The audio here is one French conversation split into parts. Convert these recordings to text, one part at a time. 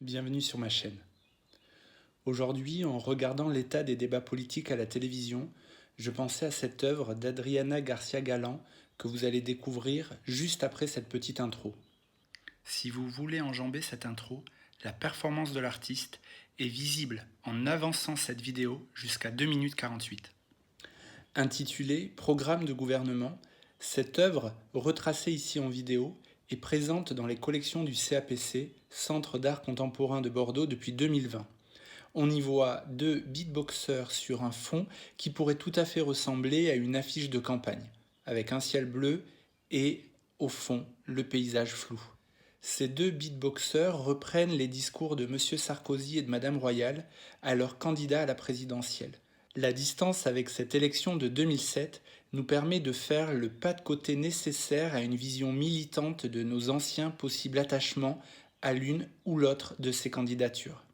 Bienvenue sur ma chaîne. Aujourd'hui, en regardant l'état des débats politiques à la télévision, je pensais à cette œuvre d'Adriana Garcia Galán que vous allez découvrir juste après cette petite intro. Si vous voulez enjamber cette intro, la performance de l'artiste est visible en avançant cette vidéo jusqu'à 2 minutes 48. Intitulée Programme de gouvernement, cette œuvre, retracée ici en vidéo, est présente dans les collections du CAPC, Centre d'art contemporain de Bordeaux, depuis 2020. On y voit deux beatboxers sur un fond qui pourrait tout à fait ressembler à une affiche de campagne, avec un ciel bleu et, au fond, le paysage flou. Ces deux beatboxers reprennent les discours de M. Sarkozy et de Mme Royal, alors candidats à la présidentielle. La distance avec cette élection de 2007 nous permet de faire le pas de côté nécessaire à une vision militante de nos anciens possibles attachements à l'une ou l'autre de ces candidatures.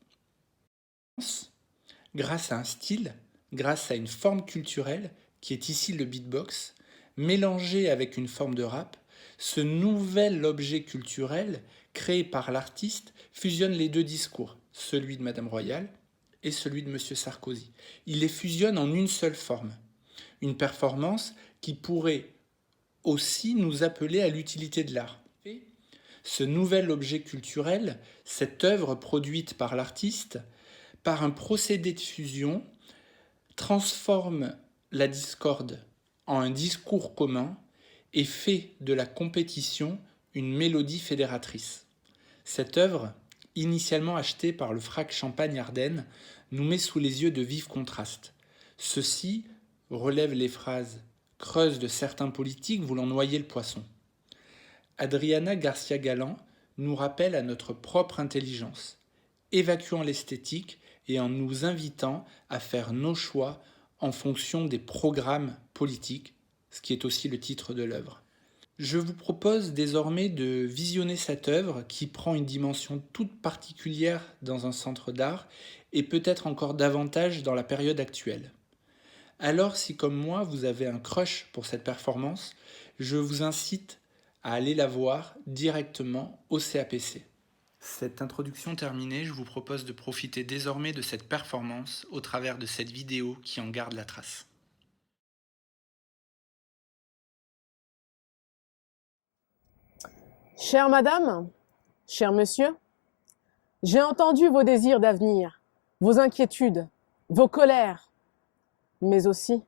Grâce à un style, grâce à une forme culturelle, qui est ici le beatbox, mélangé avec une forme de rap, ce nouvel objet culturel créé par l'artiste fusionne les deux discours, celui de Mme Royal et celui de M. Sarkozy. Il les fusionne en une seule forme. Une performance qui pourrait aussi nous appeler à l'utilité de l'art. Ce nouvel objet culturel, cette œuvre produite par l'artiste, par un procédé de fusion, transforme la discorde en un discours commun et fait de la compétition une mélodie fédératrice. Cette œuvre, initialement achetée par le Frac Champagne Ardennes, nous met sous les yeux de vifs contrastes. Ceci relève les phrases creuses de certains politiques voulant noyer le poisson. Adriana Garcia Galán nous rappelle à notre propre intelligence, évacuant l'esthétique et en nous invitant à faire nos choix en fonction des programmes politiques, ce qui est aussi le titre de l'œuvre. Je vous propose désormais de visionner cette œuvre qui prend une dimension toute particulière dans un centre d'art et peut-être encore davantage dans la période actuelle. Alors si comme moi vous avez un crush pour cette performance, je vous incite à aller la voir directement au CAPC. Cette introduction terminée, je vous propose de profiter désormais de cette performance au travers de cette vidéo qui en garde la trace. Chère madame, cher monsieur, j'ai entendu vos désirs d'avenir, vos inquiétudes, vos colères, mais aussi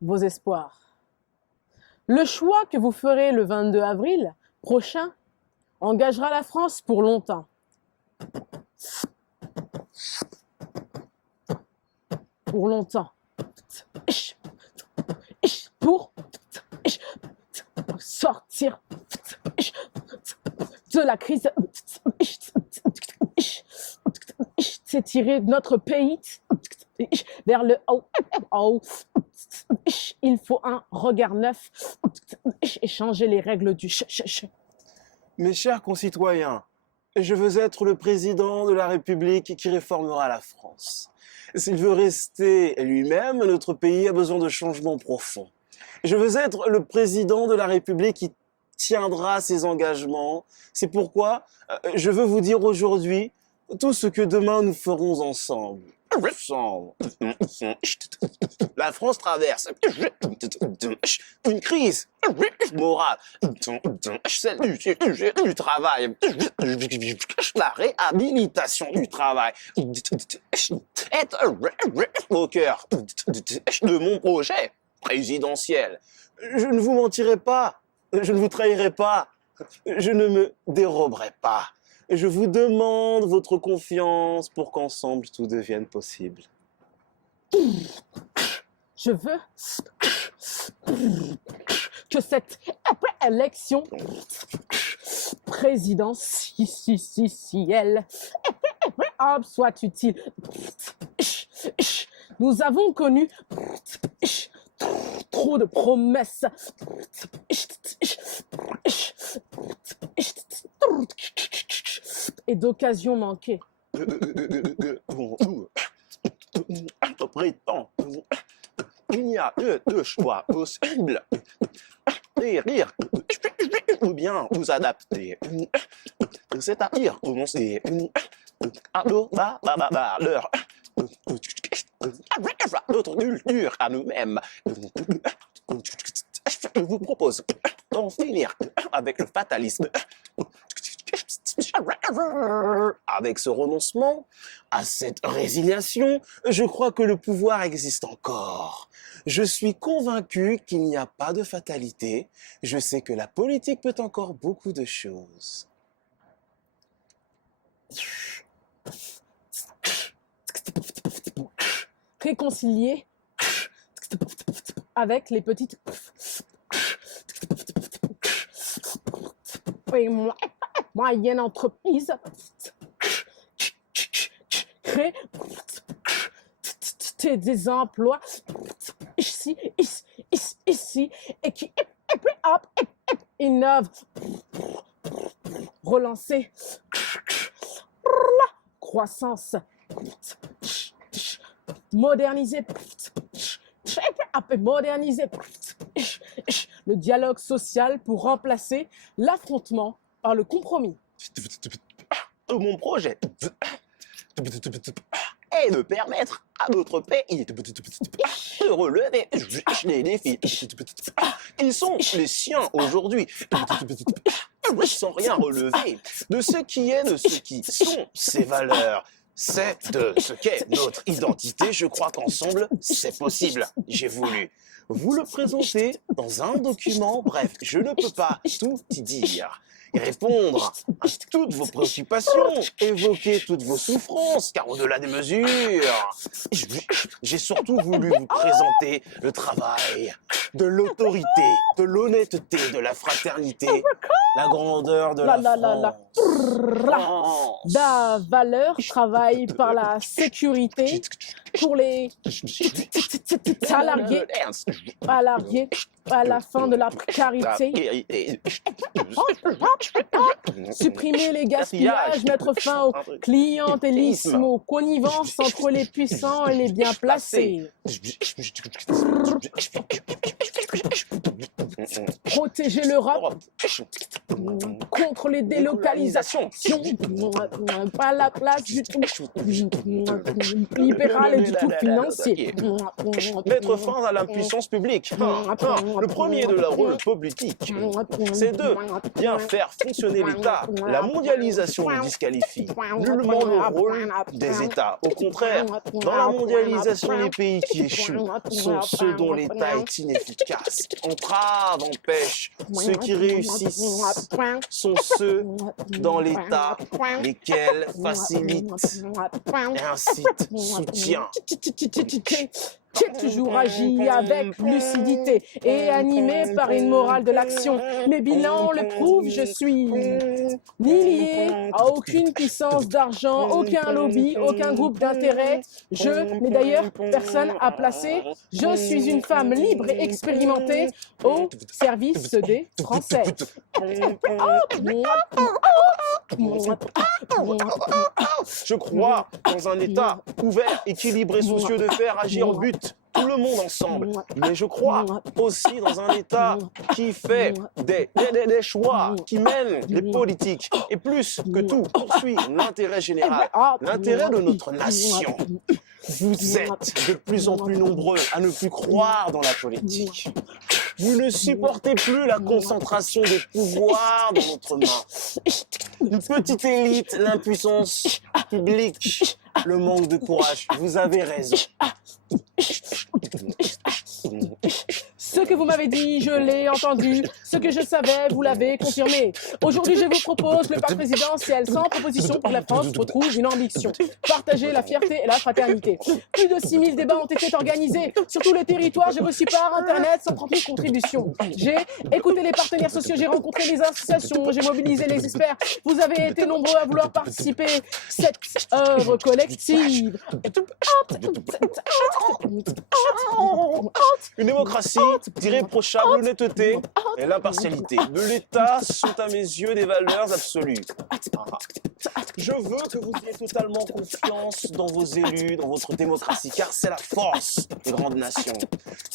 vos espoirs. Le choix que vous ferez le 22 avril prochain engagera la France pour longtemps. Pour longtemps. Pour sortir de la crise, c'est tirer notre pays vers le haut. Il faut un regard neuf et changer les règles du Mes chers concitoyens, je veux être le président de la République qui réformera la France. S'il veut rester lui-même, notre pays a besoin de changements profonds. Je veux être le président de la République qui tiendra ses engagements. C'est pourquoi je veux vous dire aujourd'hui tout ce que demain nous ferons ensemble. La France traverse une crise morale, celle du travail, la réhabilitation du travail est au cœur de mon projet présidentiel. Je ne vous mentirai pas, je ne vous trahirai pas, je ne me déroberai pas. Je vous demande votre confiance pour qu'ensemble tout devienne possible. Je veux que cette élection présidentielle soit utile. Nous avons connu trop de promesses et d'occasions manquées. Prétend, il n'y a que deux choix possibles. Rire ou bien vous adapter. C'est-à-dire commencer valeurs. Notre culture à nous-mêmes. Je vous propose d'en finir avec le fatalisme. Avec ce renoncement à cette résignation, je crois que le pouvoir existe encore. Je suis convaincu qu'il n'y a pas de fatalité. Je sais que la politique peut encore beaucoup de choses. Réconcilier avec les petites et moyennes entreprises. Créer des emplois ici, et qui innovent. Relancer la croissance. Moderniser le dialogue social pour remplacer l'affrontement par le compromis. Mon projet est de permettre à notre pays de relever les défis. Ils sont les siens aujourd'hui, sans rien relever de ce qui est, de ce qui sont ces valeurs. C'est de ce qu'est notre identité. Je crois qu'ensemble, c'est possible. J'ai voulu vous le présenter dans un document. Bref, je ne peux pas tout y dire. Et répondre à toutes vos préoccupations, évoquer toutes vos souffrances, car au-delà des mesures, j'ai surtout voulu vous présenter le travail de l'autorité, de l'honnêteté, de la fraternité, la grandeur de la France. La valeur travaille par la sécurité pour les salariés à la fin de la précarité. Supprimer les gaspillages, mettre fin au clientélisme, aux connivences entre les puissants et les bien placés. Protéger l'Europe contre les délocalisations. Pas la place du tout libéral et du tout financier. Mettre fin à l'impuissance publique. Le premier de la rôle politique, c'est de bien faire fonctionner l'État. La mondialisation le disqualifie nullement le rôle des États. Au contraire, dans la mondialisation, les pays qui échouent sont ceux dont l'État est inefficace. Entrave, empêche. Ceux qui réussissent sont ceux dans l'État lesquels facilitent et incitent, soutiennent. J'ai toujours agi avec lucidité et animé par une morale de l'action. Mes bilans le prouvent, je suis ni lié à aucune puissance d'argent, aucun lobby, aucun groupe d'intérêt. Je n'ai d'ailleurs personne à placer. Je suis une femme libre et expérimentée au service des Français. Je crois dans un État ouvert, équilibré, soucieux de faire agir au but tout le monde ensemble. Mais je crois aussi dans un État qui fait des choix, qui mène les politiques et plus que tout poursuit l'intérêt général, l'intérêt de notre nation. Vous êtes de plus en plus nombreux à ne plus croire dans la politique. Vous ne supportez plus la concentration des pouvoirs dans notre main. Une petite élite, l'impuissance publique, le manque de courage. Vous avez raison. Ce que vous m'avez dit, je l'ai entendu. Ce que je savais, vous l'avez confirmé. Aujourd'hui, je vous propose le pacte présidentiel sans proposition pour que la France retrouve une ambition. Partager la fierté et la fraternité. Plus de 6000 débats ont été organisés sur tous les territoires. J'ai reçu par Internet 130 000 contributions. J'ai écouté les partenaires sociaux, j'ai rencontré les associations, j'ai mobilisé les experts. Vous avez été nombreux à vouloir participer. Cette œuvre collective. Une démocratie d'irréprochable honnêteté et l'impartialité de l'État sont à mes yeux des valeurs absolues. Je veux que vous ayez totalement confiance dans vos élus, dans votre démocratie, car c'est la force des grandes nations.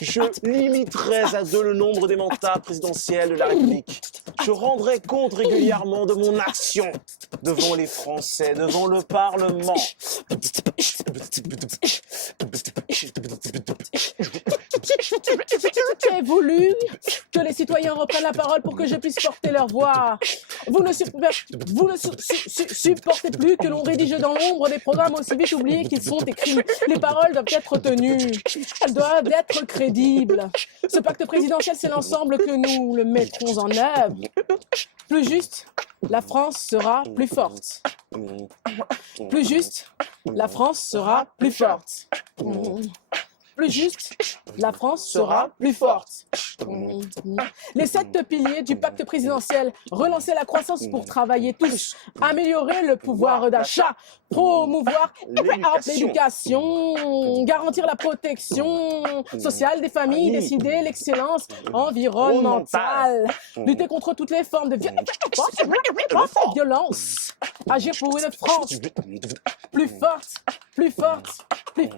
Je limiterai à 2 le nombre des mandats présidentiels de la République. Je rendrai compte régulièrement de mon action. devant les Français, devant le Parlement. J'ai voulu que les citoyens reprennent la parole pour que je puisse porter leur voix. Vous ne supportez plus que l'on rédige dans l'ombre des programmes aussi vite oubliés qu'ils sont écrits. Les paroles doivent être tenues. Elles doivent être crédibles. Ce pacte présidentiel, c'est l'ensemble que nous le mettrons en œuvre. Plus juste, la France sera plus forte. Plus juste, la France sera plus forte. Plus juste, la France sera plus forte. Les 7 piliers du pacte présidentiel: relancer la croissance pour travailler tous, améliorer le pouvoir d'achat, promouvoir l'éducation, garantir la protection sociale des familles, décider l'excellence environnementale, lutter contre toutes les formes de violence, agir pour une France plus forte, plus forte, plus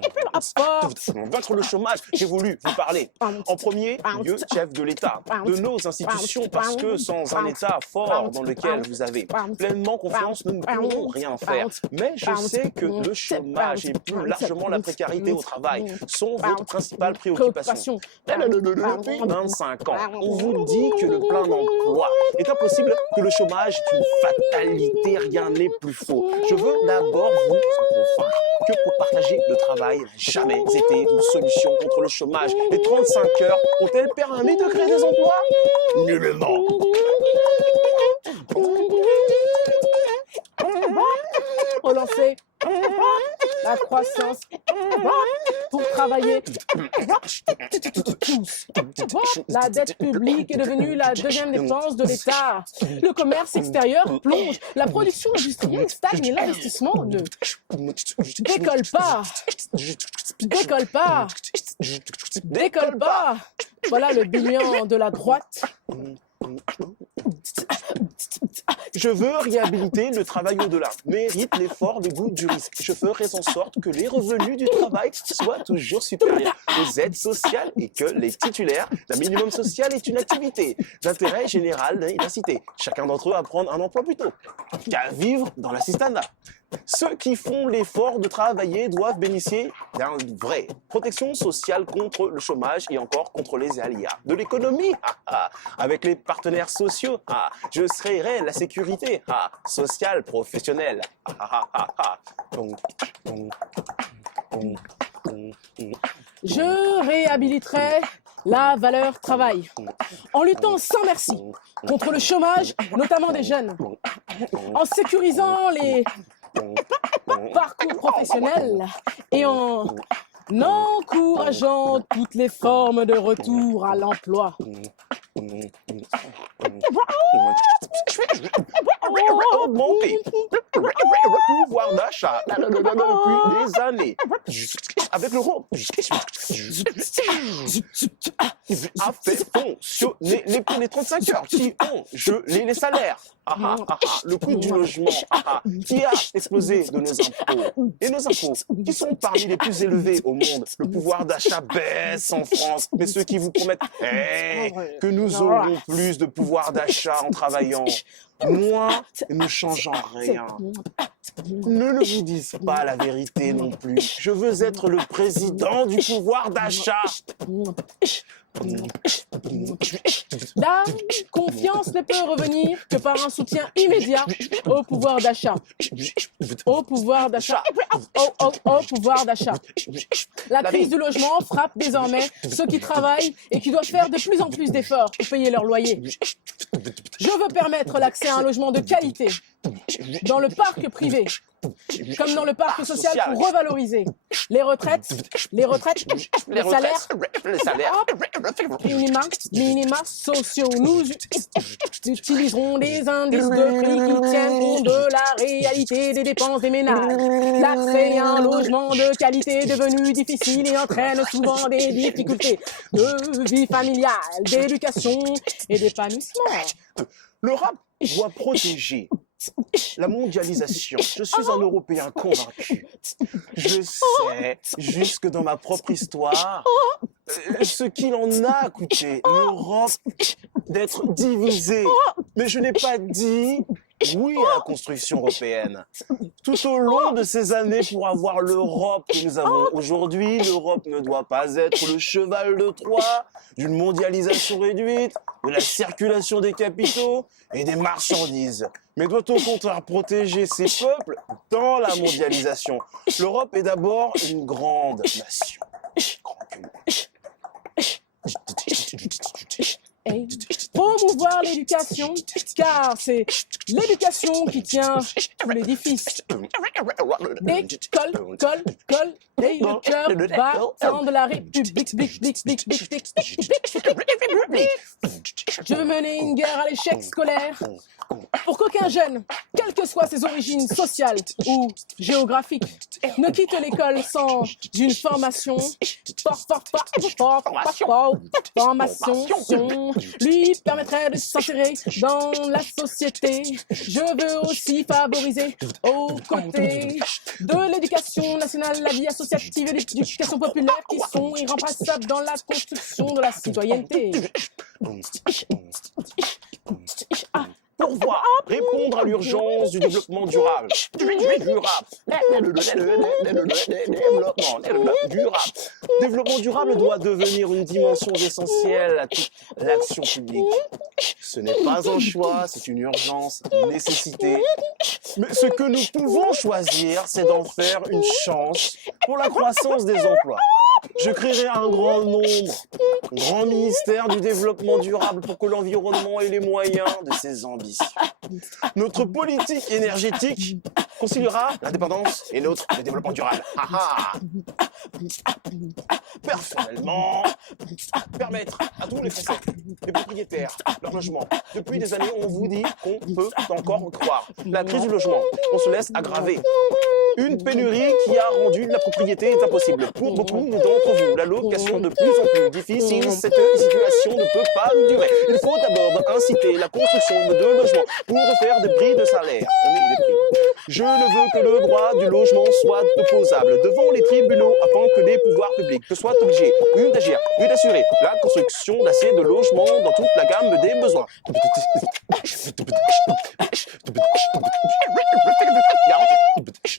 forte. Vaincre le chômage, j'ai voulu vous parler. En premier lieu, chef de l'État, de nos institutions, parce que sans un État fort dans lequel vous avez pleinement confiance, nous ne pourrons rien faire. Mais je sais que le chômage et plus largement la précarité au travail sont votre principale préoccupation. Depuis 25 ans, on vous dit que le plein emploi est impossible, que le chômage est une fatalité, rien n'est plus faux. Je veux d'abord vous convaincre que pour partager le travail n'a jamais été une solution contre le chômage. Les 35 heures ont-elles permis de créer des emplois? Nullement. Relancer la croissance pour travailler. La dette publique est devenue la deuxième dépense de l'État. Le commerce extérieur plonge. La production industrielle stagne et l'investissement ne décolle pas. Décolle pas. Décolle pas. Voilà le bilan de la droite. Je veux réhabiliter le travail au-delà, mérite l'effort de goût du risque. Je ferai en sorte que les revenus du travail soient toujours supérieurs aux aides sociales et que les titulaires d'un minimum social est une activité d'intérêt général de la cité. Chacun d'entre eux à prendre un emploi plus tôt qu'à vivre dans l'assistanat. Ceux qui font l'effort de travailler doivent bénéficier d'une vraie protection sociale contre le chômage et encore contre les aléas de l'économie. Avec les partenaires sociaux, je serai la sécurité sociale, professionnelle. Je réhabiliterai la valeur travail en luttant sans merci contre le chômage, notamment des jeunes, en sécurisant les parcours professionnels et en encourageant toutes les formes de retour à l'emploi. Augmenter le pouvoir d'achat depuis des années avec l'euro a fait fonctionner les 35 heures qui ont gelé les salaires. Le coût du logement qui a explosé de nos impôts. Et nos impôts qui sont parmi les plus élevés au monde. Le pouvoir d'achat baisse en France. Mais ceux qui vous promettent que nous aurons plus de pouvoir d'achat en travaillant moins et ne changeant rien. Ne vous disent pas la vérité non plus. Je veux être le président du pouvoir d'achat. La confiance ne peut revenir que par un soutien immédiat au pouvoir d'achat. Au pouvoir d'achat. Au pouvoir d'achat. La crise du logement frappe désormais ceux qui travaillent et qui doivent faire de plus en plus d'efforts pour payer leur loyer. Je veux permettre l'accès à un logement de qualité dans le parc privé, comme dans le parc social pour revaloriser les retraites, les salaires, minima sociaux. Nous utiliserons des indices de prix qui tiennent compte de la réalité des dépenses des ménages. L'accès à un logement de qualité est devenu difficile et entraîne souvent des difficultés de vie familiale, d'éducation et d'épanouissement. Le rap doit protéger la mondialisation. Je suis un Européen convaincu. Je sais, jusque dans ma propre histoire, ce qu'il en a coûté l'Europe d'être divisée. Mais je n'ai pas dit Oui à la construction européenne. Tout au long de ces années pour avoir l'Europe que nous avons aujourd'hui, l'Europe ne doit pas être le cheval de Troie d'une mondialisation réduite, de la circulation des capitaux et des marchandises, mais doit au contraire protéger ses peuples dans la mondialisation. L'Europe est d'abord une grande nation. Et promouvoir l'éducation, car c'est l'éducation qui tient tout l'édifice. École, colle, colle, et le cœur battant de la République. Je veux mener une guerre à l'échec scolaire pour qu'aucun jeune, quelles que soient ses origines sociales ou géographiques, ne quitte l'école sans une formation lui permettrait de s'insérer dans la société. Je veux aussi favoriser, aux côtés de l'éducation nationale, la vie associative et l'éducation populaire qui sont irremplaçables dans la construction de la citoyenneté. Pour répondre à l'urgence du développement durable. Développement durable doit devenir une dimension essentielle à toute l'action publique. Ce n'est pas un choix, c'est une urgence, une nécessité. Mais ce que nous pouvons choisir, c'est d'en faire une chance pour la croissance des emplois. Je créerai un grand ministère du développement durable pour que l'environnement ait les moyens de ses ambitions. Notre politique énergétique conciliera l'indépendance et l'autre le développement durable. Personnellement, permettre à tous les Français, les propriétaires, leur logement. Depuis des années, on vous dit qu'on peut encore croire. La crise du logement, on se laisse aggraver. Une pénurie qui a rendu la propriété impossible. Pour beaucoup d'entre vous, la location de plus en plus difficile, cette situation ne peut pas durer. Il faut d'abord inciter la construction de logements pour refaire des prix de salaire. Je ne veux que le droit du logement soit opposable devant les tribunaux afin que les pouvoirs publics soient obligés, une d'agir, une d'assurer la construction d'assez de logements dans toute la gamme des besoins.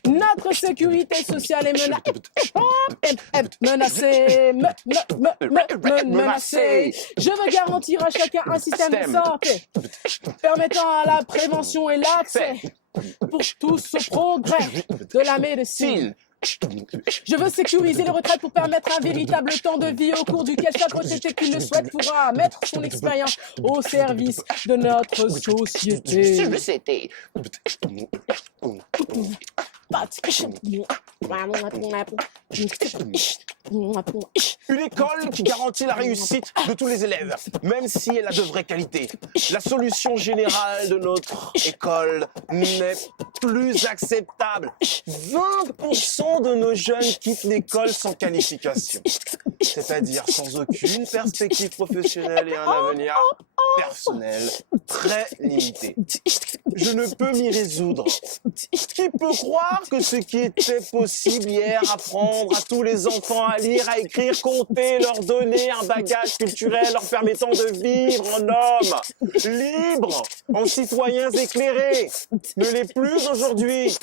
Notre sécurité sociale est menacée. Je veux garantir à chacun un système de santé permettant à la prévention et l'accès pour tous au progrès de la médecine. Je veux sécuriser les retraites pour permettre un véritable temps de vie au cours duquel chaque retraité qui le souhaite pourra mettre son expérience au service de notre société. Une école qui garantit la réussite de tous les élèves, même si elle a de vraies qualités. La solution générale de notre école n'est plus acceptable. 20% de nos jeunes quittent l'école sans qualification, c'est-à-dire sans aucune perspective professionnelle et un avenir personnel très limité. Je ne peux m'y résoudre. Qui peut croire que ce qui était possible hier, apprendre à tous les enfants à lire, à écrire, compter, leur donner un bagage culturel leur permettant de vivre en hommes libres, en citoyens éclairés, ne l'est plus aujourd'hui.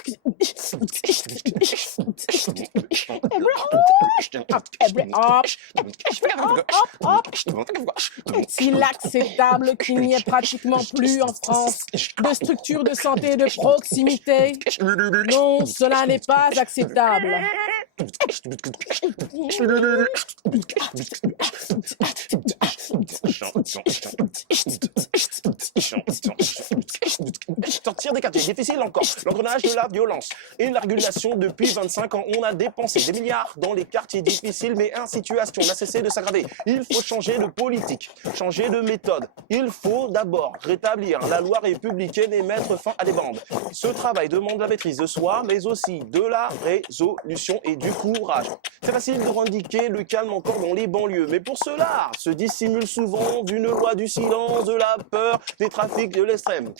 Est-il acceptable qu'il n'y ait pratiquement plus en France de structures de santé de proximité? Non, cela n'est pas acceptable. Sortir des quartiers, difficile encore. L'engrenage de la violence et la régulation depuis 25 ans. On a dépensé des milliards dans les quartiers difficiles, mais la situation n'a cessé de s'aggraver. Il faut changer de politique, changer de méthode. Il faut d'abord rétablir la loi républicaine et mettre fin à des bandes. Ce travail demande la maîtrise de soi, mais aussi de la résolution et du courage. C'est facile de revendiquer le calme encore dans les banlieues, mais pour cela se dissimule souvent d'une loi du silence, de la peur, des trafics de l'extrême.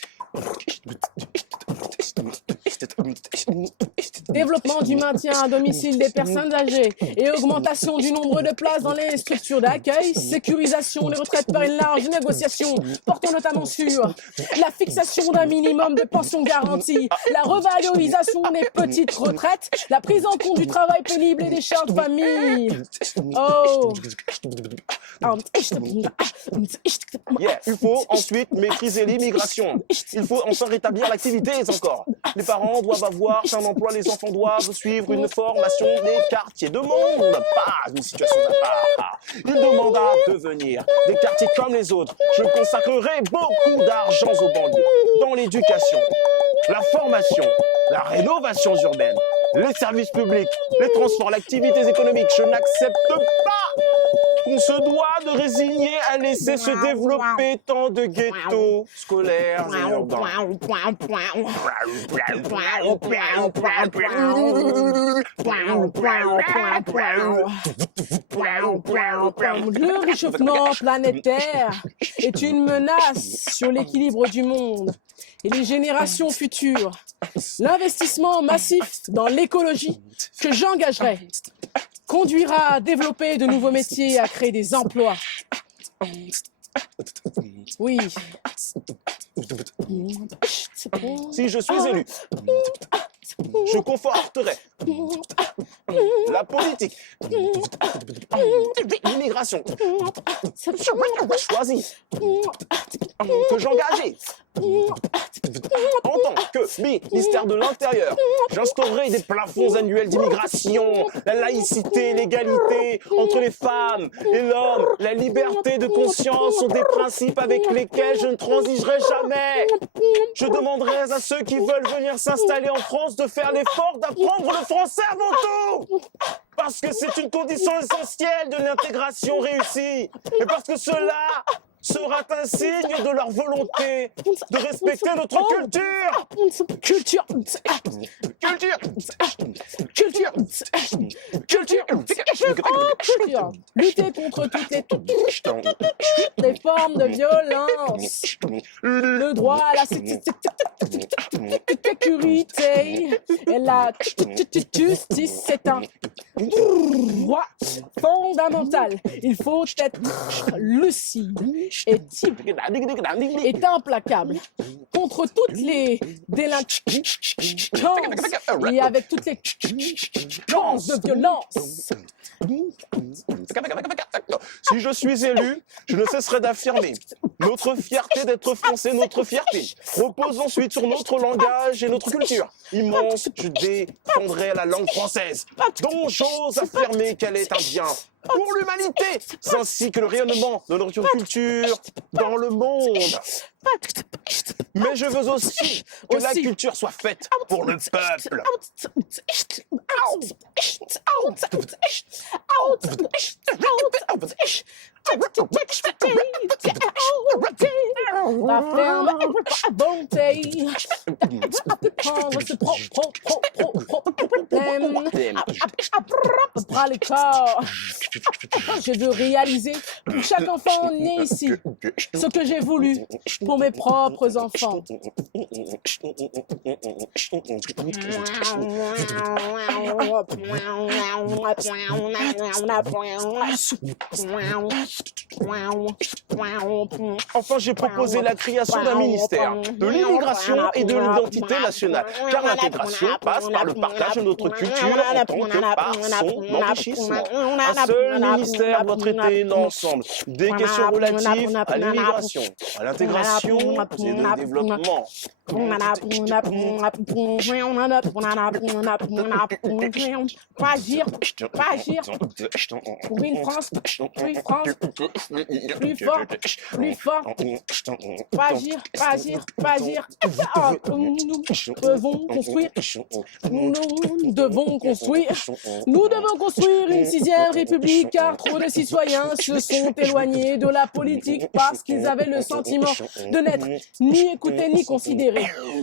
Développement du maintien à domicile des personnes âgées et augmentation du nombre de places dans les structures d'accueil, sécurisation des retraites par une large négociation portant notamment sur la fixation d'un minimum de pension garantie, la revalorisation des petites retraites, la prise en compte du travail pénible et des charges de famille. Oh. Yeah. Il faut ensuite maîtriser l'immigration. Il faut enfin rétablir l'activité encore. Les parents doivent avoir un emploi, les enfants doivent suivre une formation. Les quartiers demandent pas une situation à part. Ils demandent à devenir des quartiers comme les autres. Je consacrerai beaucoup d'argent aux banlieues, dans l'éducation, la formation, la rénovation urbaine, les services publics, les transports, l'activité économique. Je n'accepte pas qu'on se doit de résigner à laisser se développer tant de ghettos scolaires et urbains. Le réchauffement planétaire est une menace sur l'équilibre du monde et les générations futures. L'investissement massif dans l'écologie que j'engagerai conduira à développer de nouveaux métiers et à créer des emplois. Oui. Si je suis élu, je conforterai la politique, l'immigration, choisie, que j'engageais en tant que ministère de l'Intérieur. J'instaurerai des plafonds annuels d'immigration, la laïcité, l'égalité entre les femmes et l'homme, la liberté de conscience sont des principes avec lesquels je ne transigerai jamais. Je demanderai à ceux qui veulent venir s'installer en France de faire l'effort d'apprendre le français avant tout. Parce que c'est une condition essentielle de l'intégration réussie. Et parce que cela sera un signe de leur volonté de respecter notre culture. Culture. Culture. Culture. Culture. Culture. Lutter contre toutes les formes de violence. Le droit à la sécurité et la justice, c'est un droit fondamental. Il faut être lucide est implacable contre toutes les délinquances et avec toutes les chances de violence. Si je suis élu, je ne cesserai d'affirmer notre fierté d'être français, notre fierté repose ensuite sur notre langage et notre culture. Immense, je défendrai la langue française, dont j'ose affirmer qu'elle est un bien pour l'humanité, ainsi que le rayonnement de notre culture dans le monde. Mais je veux aussi que la culture soit faite pour le peuple. La ferme bonté prendre ce problème bras le corps. Je veux réaliser pour chaque enfant né ici ce que j'ai voulu pour mes propres enfants. Enfin, j'ai proposé la création d'un ministère de l'immigration et de l'identité nationale, car l'intégration passe par le partage de notre culture en tant que par son enrichissement. Un seul ministère doit traiter l'ensemble des questions relatives à l'immigration, à l'intégration et au développement. Pas agir pour une France plus fort, pas agir. Nous devons construire une sixième république car trop de citoyens se sont éloignés de la politique parce qu'ils avaient le sentiment de n'être ni écoutés ni considérés.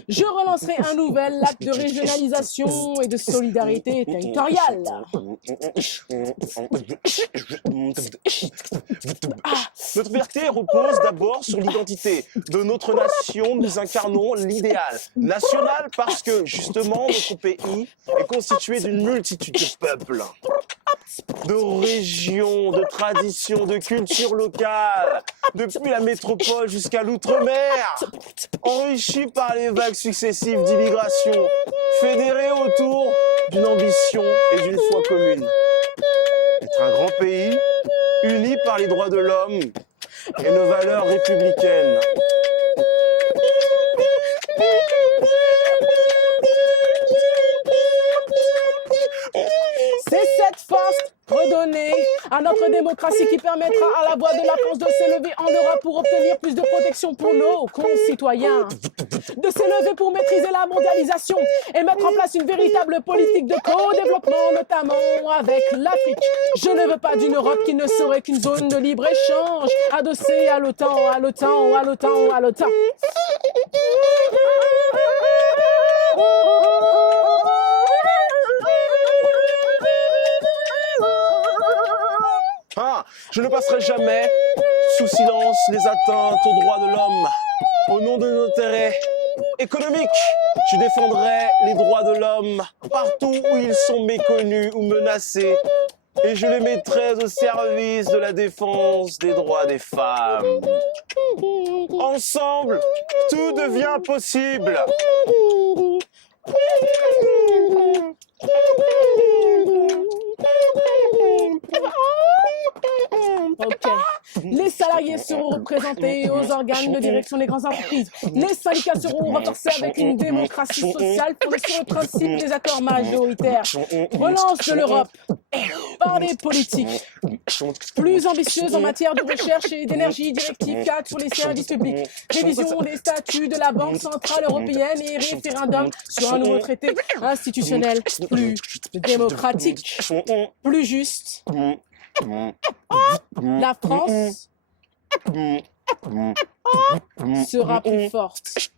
Je relancerai un nouvel acte de régionalisation et de solidarité territoriale. Notre fierté repose d'abord sur l'identité l'unité de notre nation, nous incarnons l'idéal national parce que, justement, notre pays est constitué d'une multitude de peuples, de régions, de traditions, de cultures locales, depuis la métropole jusqu'à l'outre-mer, enrichis par les vagues successives d'immigration, fédérés autour d'une ambition et d'une foi commune. Être un grand pays, uni par les droits de l'homme et nos valeurs républicaines. C'est cette force redonnée à notre démocratie qui permettra à la voix de la France de s'élever en Europe pour obtenir plus de protection pour nos concitoyens, de s'élever pour maîtriser la mondialisation et mettre en place une véritable politique de co-développement, notamment avec l'Afrique. Je ne veux pas d'une Europe qui ne serait qu'une zone de libre-échange, adossée à l'OTAN, à l'OTAN, à l'OTAN, à l'OTAN. Ah, je ne passerai jamais sous silence les atteintes aux droits de l'homme. Au nom de nos intérêts économiques, je défendrai les droits de l'homme partout où ils sont méconnus ou menacés. Et je les mettrai au service de la défense des droits des femmes. Ensemble, tout devient possible. Ok. Les salariés seront représentés aux organes de direction des grandes entreprises. Les syndicats seront renforcés avec une démocratie sociale fondée sur le principe des accords majoritaires. Relance de l'Europe par des politiques plus ambitieuses en matière de recherche et d'énergie, directive 4 sur les services publics, révision des statuts de la Banque centrale européenne et référendum sur un nouveau traité institutionnel plus démocratique, plus juste. La France sera plus forte.